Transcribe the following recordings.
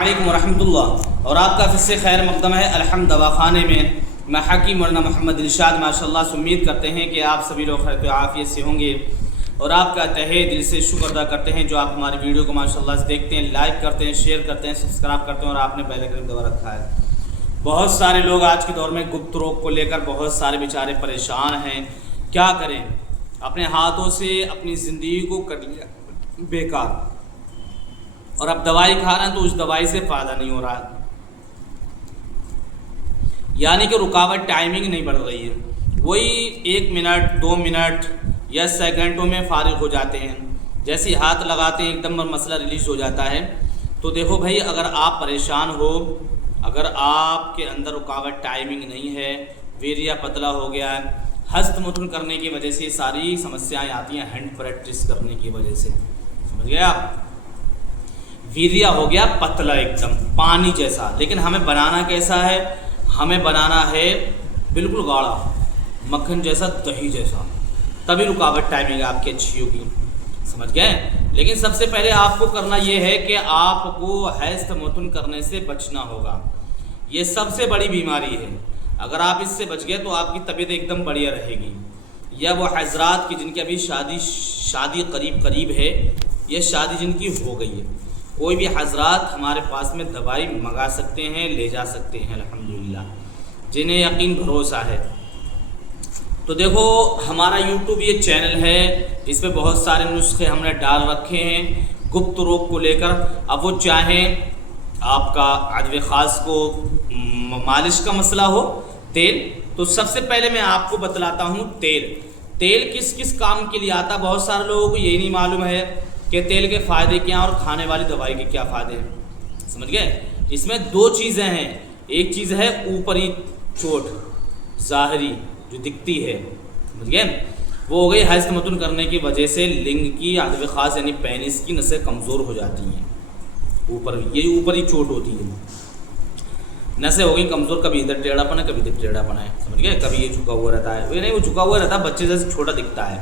वालेकुम रहमतुल्लाह। और आपका फिर से खैर मकदम है अलहम्द दवाखाने में। मैं हकीम मौलाना मोहम्मद इरशाद माशाअल्लाह से उम्मीद करते हैं कि आप सभी लोग खैर आफियत से होंगे और आपका तहे दिल से शुक्र अदा करते हैं जो आप हमारी वीडियो को माशाअल्लाह से देखते हैं, लाइक करते हैं, शेयर करते हैं, सब्सक्राइब करते हैं और आपने बेल आइकन दबा रखा है। बहुत सारे लोग आज के दौर में गुप्त रोग को लेकर बहुत सारे बेचारे परेशान हैं। क्या करें, अपने हाथों से अपनी ज़िंदगी को कर लिया बेकार और अब दवाई खा रहे हैं तो उस दवाई से फ़ायदा नहीं हो रहा है, यानी कि रुकावट टाइमिंग नहीं बढ़ रही है। वही 1 मिनट 2 मिनट या सेकंडों में फारिग हो जाते हैं। जैसे ही हाथ लगाते हैं एकदम मसला रिलीज हो जाता है। तो देखो भाई, अगर आप परेशान हो, अगर आपके अंदर रुकावट टाइमिंग नहीं है, वीर्य पतला हो गया है, हस्तमुद्रण करने की वजह से सारी समस्याएं आती हैं, हैंड प्रैक्टिस करने की वजह से, समझ गए आप। वीर्य हो गया पतला एकदम पानी जैसा, लेकिन हमें बनाना कैसा है, हमें बनाना है बिल्कुल गाढ़ा मक्खन जैसा, दही जैसा, तभी रुकावट टाइमिंग आपकी अच्छी होगी, समझ गए। लेकिन सबसे पहले आपको करना यह है कि आपको हस्तमुद्रण करने से बचना होगा। ये सबसे बड़ी बीमारी है। अगर आप इससे बच गए तो आपकी तबीयत एकदम बढ़िया रहेगी। या वो हजरात की जिनकी अभी शादी करीब है, ये शादी जिनकी हो गई है, कोई भी हजरात हमारे पास में दवाई मंगा सकते हैं, ले जा सकते हैं अल्हम्दुलिल्लाह, जिन्हें यकीन भरोसा है। तो देखो, हमारा यूट्यूब ये चैनल है, इस पर बहुत सारे नुस्खे हमने डाल रखे हैं गुप्त रोग को लेकर। अब वो चाहें आपका अदवे ख़ास को मालिश का मसला हो, तेल, तो सबसे पहले मैं आपको बतलाता हूँ तेल किस किस काम के लिए आता है। बहुत सारे लोगों को यही नहीं मालूम है कि तेल के फ़ायदे क्या और खाने वाली दवाई के क्या फ़ायदे हैं, समझ गए। इसमें 2 चीज़ें हैं। एक चीज़ है ऊपरी चोट ज़ाहरी जो दिखती है, समझ गए, वो हो गई हस्तमुद्रण करने की वजह से लिंग की अदवे ख़ास यानी पेनिस की नसें कमज़ोर हो जाती हैं। ये ऊपरी चोट होती है, नसें हो गई कमज़ोर, कभी इधर टेढ़ापन है, कभी इधर टेढ़ापन है, समझ गए। कभी ये झुका हुआ रहता है, ये नहीं, वो झुका हुआ रहता है, बच्चे जैसे छोटा दिखता है।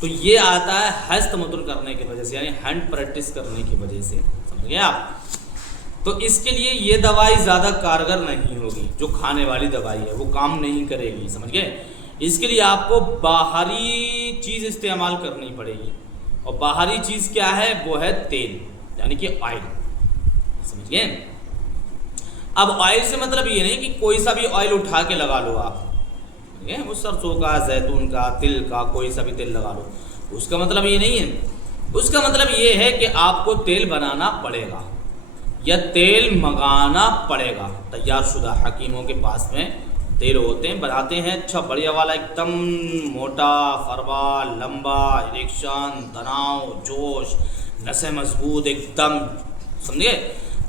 तो ये आता है हस्तमुद्रण करने की वजह से, यानी हैंड प्रैक्टिस करने की वजह से, समझ गए आप। तो इसके लिए ये दवाई ज़्यादा कारगर नहीं होगी, जो खाने वाली दवाई है वो काम नहीं करेगी, समझ गए। इसके लिए आपको बाहरी चीज़ इस्तेमाल करनी पड़ेगी, और बाहरी चीज़ क्या है, वो है तेल, यानी कि ऑयल, समझ गए। अब ऑयल से मतलब ये नहीं कि कोई सा भी ऑयल उठा के लगा लो आप, वो सरसों का, जैतून का, तिल का, कोई सा भी तेल लगा लो, उसका मतलब ये नहीं है। उसका मतलब ये है कि आपको तेल बनाना पड़ेगा या तेल मंगाना पड़ेगा। तैयार शुदा हकीमों के पास में तेल होते हैं, बनाते हैं अच्छा बढ़िया वाला, एकदम मोटा, फरवा, लंबा, इरेक्शन, तनाव, जोश, नसें मजबूत एकदम, समझे।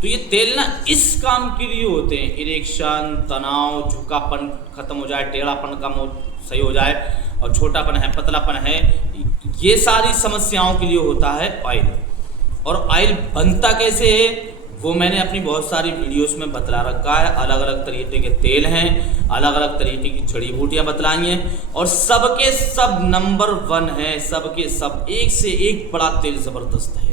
तो ये तेल ना इस काम के लिए होते हैं, इरेक्शन, तनाव, झुकापन खत्म हो जाए, टेढ़ापन कम हो, सही हो जाए, और छोटापन है, पतलापन है, ये सारी समस्याओं के लिए होता है ऑयल। और ऑयल बनता कैसे है वो मैंने अपनी बहुत सारी वीडियोस में बतला रखा है। अलग अलग तरीके के तेल हैं, अलग अलग तरीके की जड़ी बूटियाँ बतलाई हैं, और सबके सब नंबर 1 हैं, सबके सब एक से एक बड़ा तेल ज़बरदस्त है।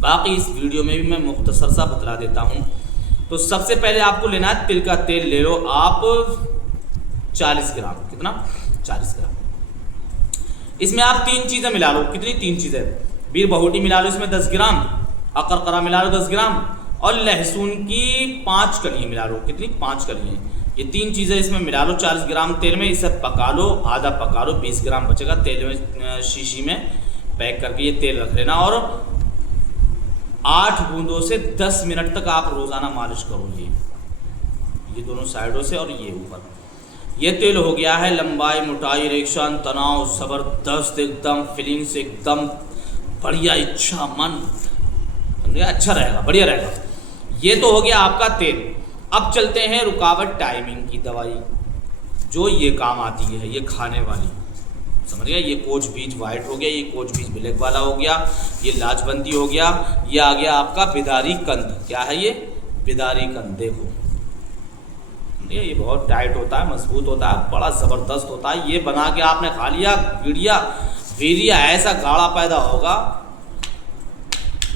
बाकी इस वीडियो में भी मैं मुख्तसर सा बतला देता हूँ। तो सबसे पहले आपको लेना है तिल का तेल, ले लो आप 40 ग्राम, कितना, 40 ग्राम। इसमें आप 3 चीज़ें मिला लो, कितनी, 3 चीज़ें, बीर बहुटी मिला लो इसमें 10 ग्राम, अकरकरा मिला लो 10 ग्राम, और लहसुन की 5 कलियाँ मिला लो, कितनी, 5 कलियाँ। ये 3 चीज़ें इसमें मिला लो 40 ग्राम तेल में, इसे पका लो, आधा पका लो, 20 ग्राम बचेगा तेल में, शीशी में पैक करके ये तेल रख लेना। और 8 बूंदों से 10 मिनट तक आप रोज़ाना मालिश करो, ये दोनों साइडों से और ये ऊपर। ये तेल हो गया है लंबाई, मोटाई, इरेक्शन, तनाव, ज़बरदस्त एकदम, फीलिंग्स एकदम बढ़िया, इच्छा मन अच्छा रहेगा, बढ़िया रहेगा। ये तो हो गया आपका तेल। अब चलते हैं रुकावट टाइमिंग की दवाई, जो ये काम आती है, ये खाने वाली, समझ गया। ये कोच बीज वाइट हो गया, ये कोच बीज ब्लैक वाला हो गया, ये लाजबंदी हो गया, ये आ गया आपका बिदारी कंद। क्या है ये, बिदारी कंद, देखो ये बहुत टाइट होता है, मजबूत होता है, बड़ा ज़बरदस्त होता है। ये बना के आपने खा लिया, वीर्य ऐसा गाढ़ा पैदा होगा,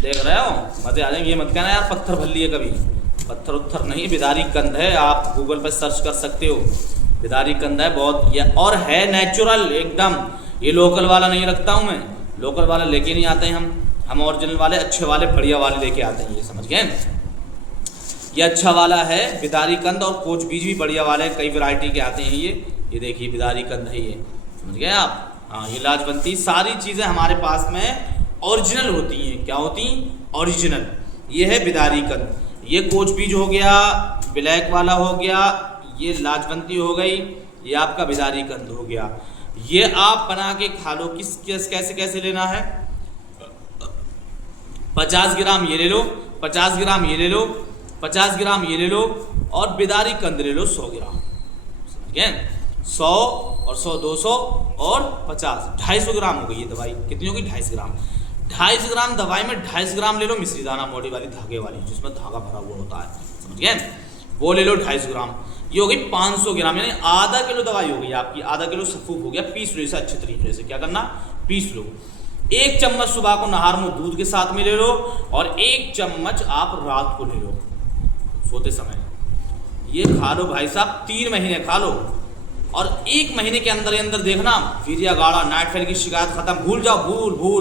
देख रहे हो, मजे आ जाएंगे। ये मत कहना यार पत्थर भर लिए कभी, पत्थर उत्थर नहीं, बिदारी कंद है, आप गूगल पर सर्च कर सकते हो। बिदारी कंद है बहुत, ये और है नेचुरल एकदम। ये लोकल वाला नहीं रखता हूँ मैं, लोकल वाला लेके नहीं आते हैं हम ओरिजिनल वाले अच्छे वाले बढ़िया वाले लेके आते हैं। ये समझ गए, ये अच्छा वाला है बिदारी कंद, और कोच बीज भी बढ़िया वाले कई वैरायटी के आते हैं। ये देखिए बिदारी कंद है, ये समझ गए आप। हाँ, ये लाजवंती, सारी चीज़ें हमारे पास में ओरिजिनल होती हैं। क्या होती? ओरिजिनल। ये है बिदारी कंद, ये कोच बीज हो गया, ब्लैक वाला हो गया, ये लाजवंती हो गई, ये आपका बिदारी कंद हो गया। ये आप बना के खा लो। कैसे कैसे लेना है? 50 ग्राम ये ले लो, 50 ग्राम ये ले लो, 50 ग्राम ये ले लो, और बिदारी कंद ले लो 100 ग्राम। समझ गए? 100 और 100 200 और 50 250 ग्राम हो गई ये दवाई। कितनी होगी? 250 ग्राम। 250 ग्राम दवाई में 250 ग्राम ले लो मिश्री दाना मोटी वाली धागे वाली, जिसमें धागा भरा हुआ होता है। समझ गए? वो ले लो 250 ग्राम। ये हो गई 500 ग्राम, यानी आधा किलो दवाई हो गई आपकी। आधा किलो सफूफ हो गया। पीस लो इसे अच्छे तरीके से। क्या करना? पीस लो। 1 चम्मच सुबह को नहार में दूध के साथ में ले लो, और 1 चम्मच आप रात को ले लो सोते समय। ये खा लो भाई साहब, 3 महीने खा लो, और 1 महीने के अंदर अंदर देखना वीर्य गाढ़ा, नाइट फेल की शिकायत खत्म। भूल जाओ,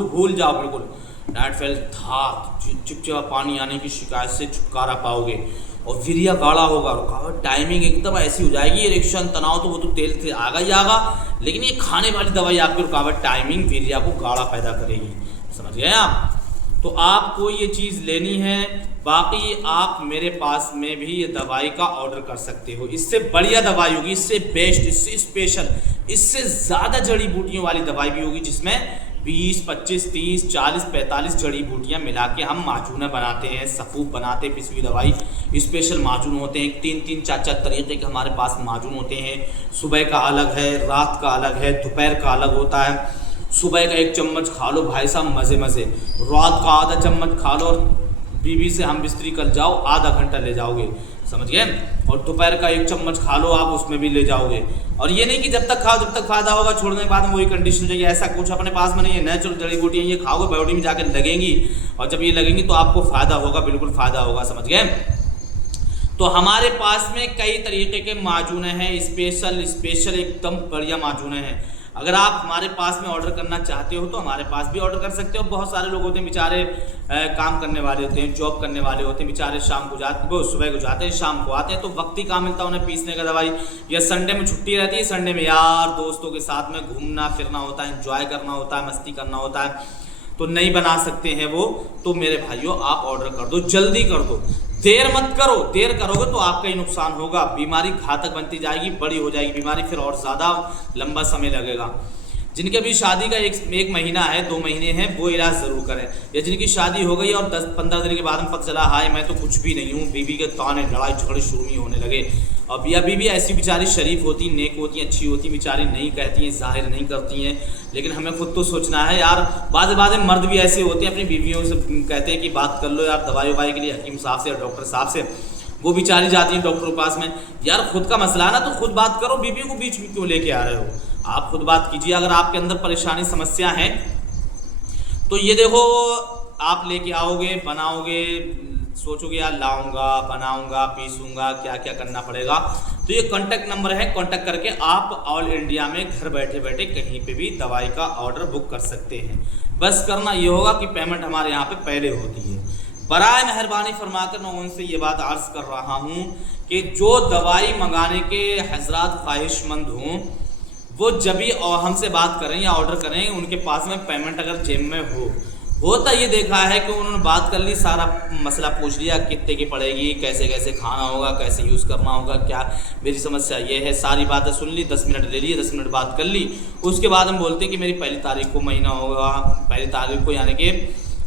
भूल जाओ बिल्कुल। नाइट फेल था, चिपचिपा पानी आने की शिकायत से छुटकारा पाओगे, और वीर्य गाढ़ा होगा। रुकावट टाइमिंग एकदम ऐसी हो जाएगी। इरेक्शन तनाव तो वो तो तेल से आगा ही आगा, लेकिन ये खाने वाली दवाई आपकी रुकावट टाइमिंग वीर्य को गाढ़ा पैदा करेगी। समझ गए आप? तो आपको ये चीज़ लेनी है। बाकी आप मेरे पास में भी ये दवाई का ऑर्डर कर सकते हो। इससे बढ़िया दवाई होगी, इससे बेस्ट, इससे स्पेशल, इससे ज़्यादा जड़ी बूटियों वाली दवाई भी होगी, जिसमें 20, 25, 30, 40, 45 जड़ी बूटियाँ मिला के हम माजून बनाते हैं, सफूफ बनाते हैं। पिसी हुई दवाई स्पेशल माजून होते हैं। 3-3, 4-4 तरीके के हमारे पास माजून होते हैं। सुबह का अलग है, रात का अलग है, दोपहर का अलग होता है। सुबह का 1 चम्मच खा लो भाई साहब मज़े मज़े, रात का आधा चम्मच खा लो, और बीबी से हम बिस्तरी कर जाओ, आधा घंटा ले जाओगे। समझ गए? और दोपहर का 1 चम्मच खा लो आप, उसमें भी ले जाओगे। और ये नहीं कि जब तक खाओ जब तक फायदा होगा, छोड़ने के बाद में वही कंडीशन चाहिए, ऐसा कुछ अपने पास में नहीं है। नेचुरल जड़ी बूटियाँ ये खाओगे, बॉडी में जाकर लगेंगी, और जब ये लगेंगी तो आपको फ़ायदा होगा, बिल्कुल फ़ायदा होगा। समझ गए? तो हमारे पास में कई तरीके के माजून हैं, स्पेशल एकदम बढ़िया माजून हैं। अगर आप हमारे पास में ऑर्डर करना चाहते हो तो हमारे पास भी ऑर्डर कर सकते हो। बहुत सारे लोग होते हैं बेचारे, काम करने वाले होते हैं, जॉब करने वाले होते हैं बेचारे, शाम को जाते, वो सुबह को जाते हैं, शाम को आते हैं, तो वक्त ही कहाँ मिलता है उन्हें पीसने का दवाई। या संडे में छुट्टी रहती है, संडे में यार दोस्तों के साथ में घूमना फिरना होता है, एंजॉय करना होता है, मस्ती करना होता है, तो नहीं बना सकते हैं वो। तो मेरे भाइयों आप ऑर्डर कर दो, जल्दी कर दो, देर मत करो। देर करोगे तो आपका ही नुकसान होगा। बीमारी घातक बनती जाएगी, बड़ी हो जाएगी बीमारी, फिर और ज़्यादा लंबा समय लगेगा। जिनके भी शादी का एक महीना है, 2 महीने हैं, वो इलाज ज़रूर करें। या जिनकी शादी हो गई और 10-15 दिन के बाद में पता चला हाय मैं तो कुछ भी नहीं हूँ, बीवी के ताने लड़ाई झगड़े शुरू ही होने लगे। अब या बीवी ऐसी बेचारी शरीफ होती, नेक होती, अच्छी होती, बेचारी नहीं कहती हैं, जाहिर नहीं करती हैं, लेकिन हमें खुद तो सोचना है यार। बाद में मर्द भी ऐसे होते हैं, अपनी बीवियों से कहते हैं कि बात कर लो यार दवाई ववाई के लिए हकीम साहब से या डॉक्टर साहब से, वो बेचारी जाती है डॉक्टर के पास में। यार खुद का मसला है ना, तो खुद बात करो, बीवी को बीच में क्यों लेके आ रहे हो? आप खुद बात कीजिए। अगर आपके अंदर परेशानी समस्या है तो ये देखो, आप लेके आओगे, बनाओगे, सोचोगे यार लाऊंगा, बनाऊंगा, पीसूंगा, क्या क्या करना पड़ेगा। तो ये कॉन्टैक्ट नंबर है, कॉन्टैक्ट करके आप ऑल इंडिया में घर बैठे बैठे कहीं पे भी दवाई का ऑर्डर बुक कर सकते हैं। बस करना ये होगा कि पेमेंट हमारे यहाँ पे पहले होती है। बराए मेहरबानी फरमाकर मैं उनसे ये बात अर्ज कर रहा हूँ कि जो दवाई मंगाने के हजरात ख्वाहिशमंद हों वो जब भी हमसे बात करें या ऑर्डर करें, उनके पास में पेमेंट अगर जेब में होता ये देखा है कि उन्होंने बात कर ली, सारा मसला पूछ लिया, कितने की पड़ेगी, कैसे कैसे खाना होगा, कैसे यूज़ करना होगा, क्या मेरी समस्या ये है, सारी बातें सुन ली, 10 मिनट ले लिए, 10 मिनट बात कर ली। उसके बाद हम बोलते हैं कि मेरी 1 तारीख को महीना होगा, 1 तारीख को यानी कि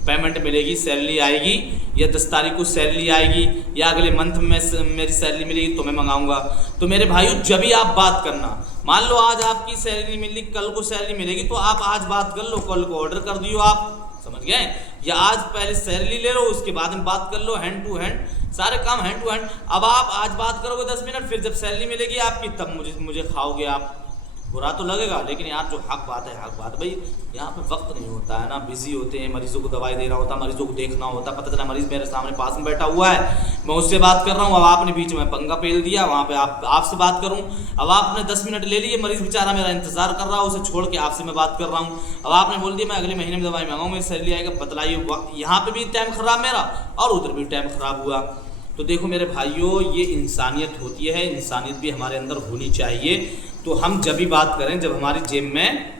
पेमेंट मिलेगी, सैलरी आएगी, या 10 तारीख को सैलरी आएगी, या अगले मंथ में मेरी सैलरी मिलेगी तो मैं मंगाऊंगा। तो मेरे भाइयों जब भी आप बात करना, मान लो आज आपकी सैलरी मिली, कल को सैलरी मिलेगी, तो आप आज बात कर लो, कल को ऑर्डर कर दियो आप, समझ गए? या आज पहले सैलरी ले लो, उसके बाद में बात कर लो, हैंड टू हैंड, सारे काम हैंड टू हैंड। अब आप आज बात करोगे 10 मिनट, फिर जब सैलरी मिलेगी आपकी तब मुझे खाओगे आप, बुरा तो लगेगा, लेकिन यार जो हक बात है हक बात है। भाई यहाँ पे वक्त नहीं होता है ना, बिजी होते हैं, मरीजों को दवाई देना होता है, मरीजों को देखना होता है। पता चला मरीज़ मेरे सामने पास में बैठा हुआ है, मैं उससे बात कर रहा हूँ, अब आपने बीच में पंगा पेल दिया, वहाँ पे आपसे बात करूँ। अब आपने 10 मिनट ले लिए, मरीज़ बेचारा मेरा इंतजार कर रहा है, उसे छोड़ के आपसे मैं बात कर रहा हूँ। अब आपने बोल दिया मैं अगले महीने में दवाई मंगाऊँ, मेरी सैलरी आएगा, बतलाइए। यहाँ पर भी टाइम ख़राब मेरा और उधर भी टाइम ख़राब हुआ। तो देखो मेरे भाइयों, ये इंसानियत होती है, इंसानियत भी हमारे अंदर होनी चाहिए। तो हम जब भी बात करें जब हमारी जेब में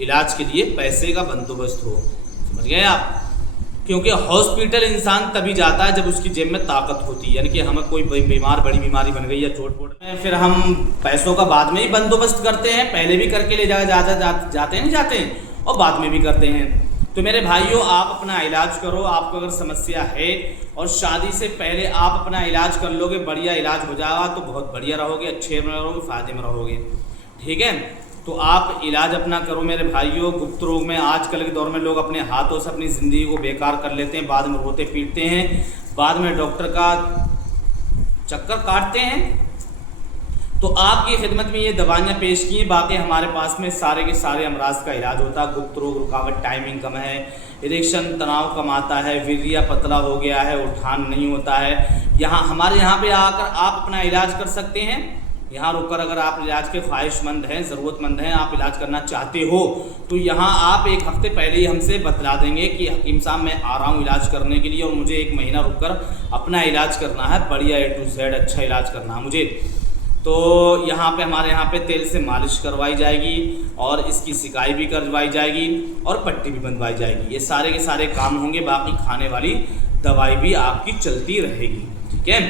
इलाज के लिए पैसे का बंदोबस्त हो, समझ गए आप। क्योंकि हॉस्पिटल इंसान तभी जाता है जब उसकी जेब में ताकत होती है, यानी कि हमें कोई बड़ी बीमारी बन गई या चोट वोट में, फिर हम पैसों का बाद में ही बंदोबस्त करते हैं, पहले भी करके ले जाते हैं और बाद में भी करते हैं। तो मेरे भाइयों, आप अपना इलाज करो। आपको अगर समस्या है और शादी से पहले आप अपना इलाज कर लोगे, बढ़िया इलाज हो जाएगा तो बहुत बढ़िया रहोगे, अच्छे में रहोगे, फ़ायदे में रहोगे, ठीक है। तो आप इलाज अपना करो मेरे भाइयों। गुप्त रोग में आजकल के दौर में लोग अपने हाथों से अपनी ज़िंदगी को बेकार कर लेते हैं, बाद में रोते पीटते हैं, बाद में डॉक्टर का चक्कर काटते हैं। तो आपकी खिदमत में ये दवाइयाँ पेश की, बाकी हमारे पास में सारे के सारे अमराज का इलाज होता है। गुप्त रोग, रुकावट, टाइमिंग कम है, इरेक्शन, तनाव कम आता है, वीर्य पतला हो गया है, उठान नहीं होता है, यहाँ हमारे यहाँ पे आकर आप अपना इलाज कर सकते हैं। यहाँ रुककर अगर आप इलाज के ख्वाहिशमंद हैं, ज़रूरतमंद हैं, आप इलाज करना चाहते हो, तो यहाँ आप 1 हफ्ते पहले ही हमसे बतला देंगे कि हकीम साहब मैं आ रहा हूँ इलाज करने के लिए और मुझे 1 महीना रुककर अपना इलाज करना है, बढ़िया A to Z अच्छा इलाज करना है मुझे। तो यहाँ पे हमारे यहाँ पे तेल से मालिश करवाई जाएगी और इसकी सिकाई भी करवाई जाएगी और पट्टी भी बंधवाई जाएगी। ये सारे के सारे काम होंगे, बाकी खाने वाली दवाई भी आपकी चलती रहेगी, ठीक है।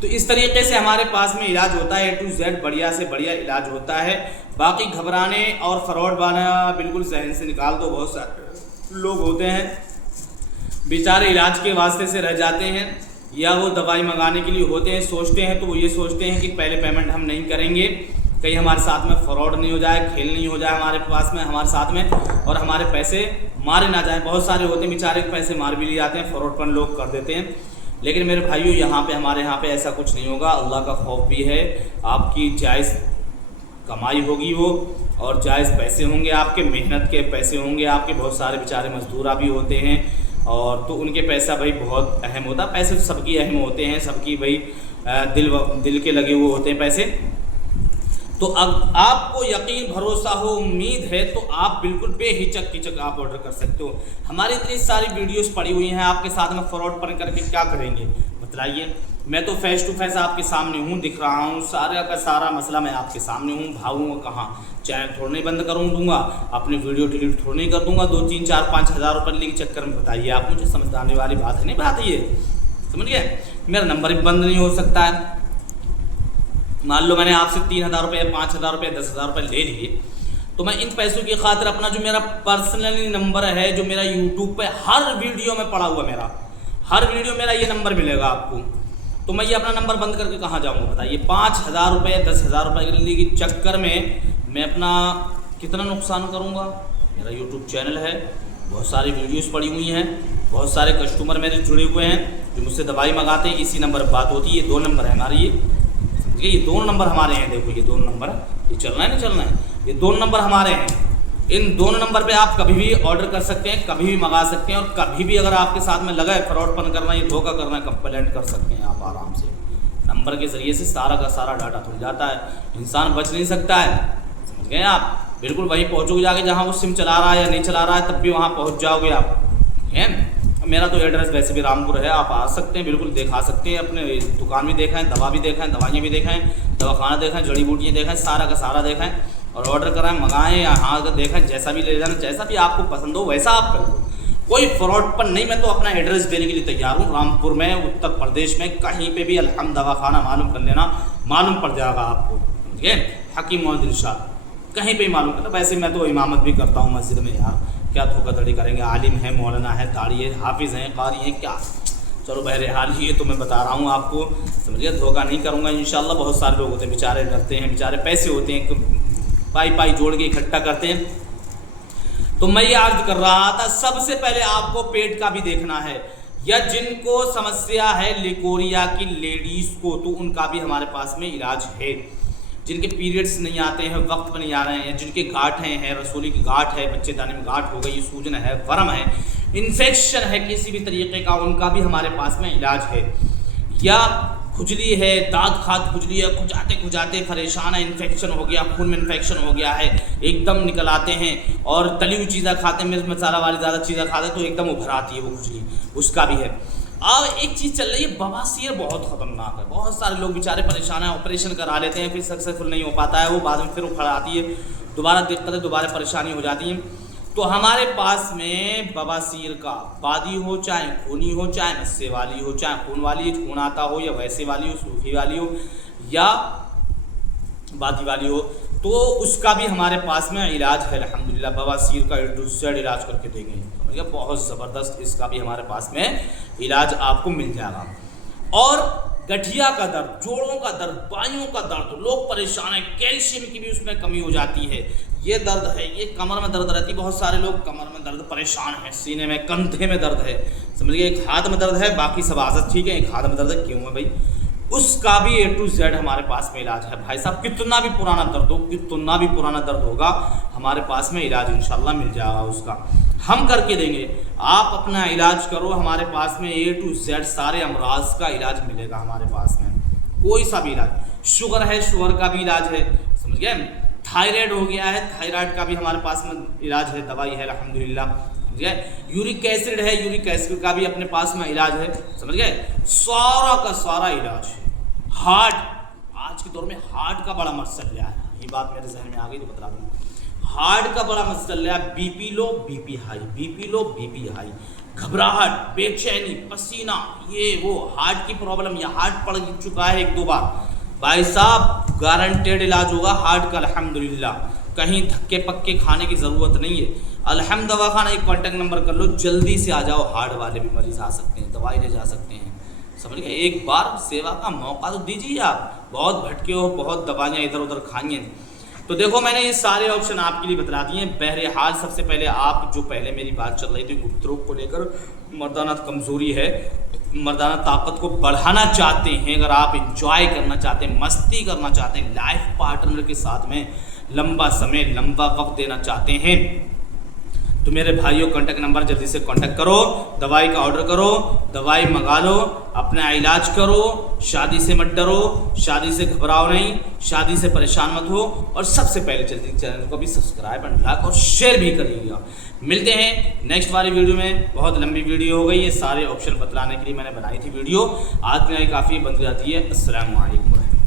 तो इस तरीके से हमारे पास में इलाज होता है, A to Z बढ़िया से बढ़िया इलाज होता है। बाकी घबराने और फ्रॉड बना बिल्कुल जहन से निकाल दो। बहुत सारे लोग होते हैं बेचारे इलाज के वास्ते से रह जाते हैं, या वो दवाई मंगाने के लिए होते हैं, सोचते हैं, तो वो ये सोचते हैं कि पहले पेमेंट हम नहीं करेंगे, कहीं हमारे साथ में फ्रॉड नहीं हो जाए, खेल नहीं हो जाए हमारे पास में, हमारे साथ में, और हमारे पैसे मारे ना जाए। बहुत सारे होते हैं बेचारे पैसे मार भी लिए जाते हैं, फ्रॉडपन लोग कर देते हैं। लेकिन मेरे भाइयों, यहाँ पे हमारे यहाँ पे ऐसा कुछ नहीं होगा। अल्लाह का खौफ भी है, आपकी जायज़ कमाई होगी वो, और जायज़ पैसे होंगे आपके, मेहनत के पैसे होंगे आपके। बहुत सारे बेचारे मजदूरा भी होते हैं, और तो उनके पैसा भाई बहुत अहम होता है। पैसे तो सबकी अहम होते हैं, सबकी भाई दिल के लगे हुए होते हैं पैसे। तो अब आपको यकीन, भरोसा हो, उम्मीद है, तो आप बिल्कुल बेहिचक आप ऑर्डर कर सकते हो। हमारी इतनी सारी वीडियोस पड़ी हुई हैं, आपके साथ में फ्रॉड पर करके क्या करेंगे बतलाइए। मैं तो फेस टू फेस आपके सामने हूँ, दिख रहा हूँ, सारा का सारा मसला मैं आपके सामने हूँ। भागूंगा कहाँ, चैनल थोड़ा नहीं बंद करूँ दूंगा, अपनी वीडियो डिलीट थोड़ा नहीं कर दूंगा 2, 3, 4, 5 हज़ार रुपये के चक्कर में। बताइए आप मुझे, समझदारी वाली बात है नहीं बात ये, समझ गए। मेरा नंबर भी बंद नहीं हो सकता है। मान लो मैंने आपसे 3,000 रुपये, 5,000 रुपये, 10,000 रुपये ले लिए, तो मैं इन पैसों की खातिर अपना जो मेरा पर्सनली नंबर है, जो मेरा यूट्यूब पे हर वीडियो में पड़ा हुआ, मेरा हर वीडियो मेरा ये नंबर मिलेगा आपको, तो मैं ये अपना नंबर बंद करके कहाँ जाऊँगा बताइए। 5,000 रुपये, 10,000 रुपये के चक्कर में मैं अपना कितना नुकसान करूँगा। मेरा यूट्यूब चैनल है, बहुत सारी वीडियोस पड़ी हुई हैं, बहुत सारे कस्टमर मेरे जुड़े हुए हैं जो मुझसे दवाई मंगाते हैं, इसी नंबर पर बात होती है। ये 2 नंबर है हमारे, ये 2 नंबर हमारे हैं। देखो ये 2 नंबर, ये चलना है नहीं चलना है, ये 2 नंबर हमारे हैं। इन दोनों नंबर पे आप कभी भी ऑर्डर कर सकते हैं, कभी भी मंगा सकते हैं, और कभी भी अगर आपके साथ में लगा है फ्रॉडपन करना, ये धोखा करना है, कंप्लेंट कर सकते हैं आप आराम से। नंबर के ज़रिए से सारा का सारा डाटा खुल जाता है, इंसान बच नहीं सकता है, समझ गए आप। बिल्कुल वहीं पहुँचोगे जाके जहाँ वो सिम चला रहा है या नहीं चला रहा है, तब भी वहाँ पहुँच जाओगे आप, हैं। मेरा तो एड्रेस वैसे भी रामपुर है, आप आ सकते हैं, बिल्कुल दिखा सकते हैं। अपने दुकान भी देखाएँ, दवा भी देखाएँ, दवाइयाँ भी देखाएँ, दवाखाना देखाएँ, जड़ी बूटियाँ देखाएँ, सारा का सारा देखाएँ, और ऑर्डर कराएं, मंगाएं, या हाँ अगर देखें, जैसा भी ले जाना, जैसा भी आपको पसंद हो वैसा आप कर लो, कोई फ्रॉडपन नहीं। मैं तो अपना एड्रेस देने के लिए तैयार हूँ, रामपुर में, उत्तर प्रदेश में, कहीं पे भी अलहम दवाखाना मालूम कर लेना, मालूम पड़ जाएगा आपको, ठीक है। हकीम मोहम्मद दिलशाद, कहीं पे ही मालूम करना। वैसे मैं तो इमामत भी करता हूँ मस्जिद में, यार क्या धोखाधड़ी करेंगे, आलिम है, मौलाना है, दाढ़ी है, हाफिज़ हैं, कारी हैं, क्या। चलो बहरहाल ये तो मैं बता रहा हूँ आपको, समझिए, धोखा नहीं करूँगा इंशाल्लाह। बहुत सारे लोग होते हैं बेचारे, डरते हैं बेचारे, पैसे होते हैं पाई जोड़ के इकट्ठा करते हैं। तो मैं ये अर्ज कर रहा था, सबसे पहले आपको पेट का भी देखना है, या जिनको समस्या है लिकोरिया की लेडीज को, तो उनका भी हमारे पास में इलाज है। जिनके पीरियड्स नहीं आते हैं, वक्त पर नहीं आ रहे हैं, जिनके गांठ हैं, रसोली की गांठ है, बच्चेदानी में गांठ हो गई, सूजन है, वर्म है, इन्फेक्शन है किसी भी तरीके का, उनका भी हमारे पास में इलाज है। या खुजली है, दांत खाद खुजली है, खुजाते खुजाते परेशान है, इन्फेक्शन हो गया, खून में इन्फेक्शन हो गया है, एकदम निकल आते हैं, और तली हुई चीज़ें खाते हैं, मिर्च मसाला वाली ज़्यादा चीज़ें खाते हैं तो एकदम उभर आती है वो खुजली, उसका भी है। अब एक चीज़ चल रही है, बवासीर बहुत ख़तरनाक है। बहुत सारे लोग बेचारे परेशान हैं, ऑपरेशन करा लेते हैं, फिर सक्सेसफुल नहीं हो पाता है, वो बाद में फिर उखड़ आती है, दोबारा दिक्कतें, दोबारा परेशानी हो जाती है। तो हमारे पास में बवासीर का बादी हो, चाहे खूनी हो, चाहे नस्से वाली हो, चाहे खून वाली खून आता हो, या वैसे वाली हो, सूखी वाली हो, या बादी वाली हो, तो उसका भी हमारे पास में इलाज है अल्हम्दुलिल्लाह। बवासीर का A to Z इलाज करके देंगे, समझिए, बहुत ज़बरदस्त इसका भी हमारे पास में इलाज आपको मिल जाएगा। और गठिया का दर्द, जोड़ों का दर्द, बाइयों का दर्द, लोग परेशान हैं, कैल्शियम की भी उसमें कमी हो जाती है, ये दर्द है, ये कमर में दर्द रहती है, बहुत सारे लोग कमर में दर्द परेशान हैं, सीने में, कंधे में दर्द है, समझिए, एक हाथ में दर्द है, बाकी सब आज़त ठीक है, एक हाथ में दर्द है, क्यों है भाई, उसका भी A to Z हमारे पास में इलाज है भाई साहब। कितना भी पुराना दर्द हो, कितना भी पुराना दर्द होगा, हमारे पास में इलाज इंशाल्लाह मिल जाएगा, उसका हम करके देंगे। आप अपना इलाज करो, हमारे पास में A to Z सारे अमराज का इलाज मिलेगा हमारे पास में, कोई सा भी इलाज। शुगर है, शुगर का भी इलाज है, समझ गए। थायराइड हो गया है, थायराइड का भी हमारे पास में इलाज है, दवाई है अल्हम्दुलिल्लाह, समझ गए। यूरिक एसिड है, यूरिक एसिड का भी अपने पास में इलाज है, समझ गए। सारा का सारा इलाज है। हार्ट, आज के दौर में हार्ट का बड़ा मसला है, ये बात मेरे जहन में आ गई तो बता दूँ, हार्ट का बड़ा मसला है, BP low, BP high, BP low, BP high, घबराहट, बेचैनी, पसीना, ये वो हार्ट की प्रॉब्लम, या हार्ट पड़ चुका है 1-2 बार, भाई साहब गारंटेड इलाज होगा हार्ट का अल्हम्दुलिल्लाह। कहीं धक्के पक्के खाने की ज़रूरत नहीं है। अल्हम्द दवाखाना, एक कॉन्टैक्ट नंबर कर लो, जल्दी से आ जाओ, हार्ट वाले भी मरीज आ सकते हैं, दवाई ले जा सकते हैं, समझ गए। एक बार सेवा का मौका तो दीजिए आप, बहुत भटके हो, बहुत दवाइयाँ इधर उधर खाइए। तो देखो, मैंने ये सारे ऑप्शन आपके लिए बता दिए हैं। बहरहाल सबसे पहले आप, जो पहले मेरी बात चल रही थी गुप्तरोग को लेकर, मर्दाना कमज़ोरी है, मर्दाना ताकत को बढ़ाना चाहते हैं, अगर आप इंजॉय करना चाहते हैं, मस्ती करना चाहते हैं, लाइफ पार्टनर के साथ में लंबा समय, लंबा वक्त देना चाहते हैं, तो मेरे भाइयों कॉन्टैक्ट नंबर जल्दी से कॉन्टैक्ट करो, दवाई का ऑर्डर करो, दवाई मंगा लो, अपना इलाज करो, शादी से मत डरो, शादी से घबराओ नहीं, शादी से परेशान मत हो, और सबसे पहले जल्दी चैनल को भी सब्सक्राइब एंड लाइक और शेयर भी करिएगा। मिलते हैं नेक्स्ट वाली वीडियो में। बहुत लंबी वीडियो हो गई, ये सारे ऑप्शन बतलाने के लिए मैंने बनाई थी वीडियो, आज में काफ़ी बन जाती है। अस्सलामु अलैकुम।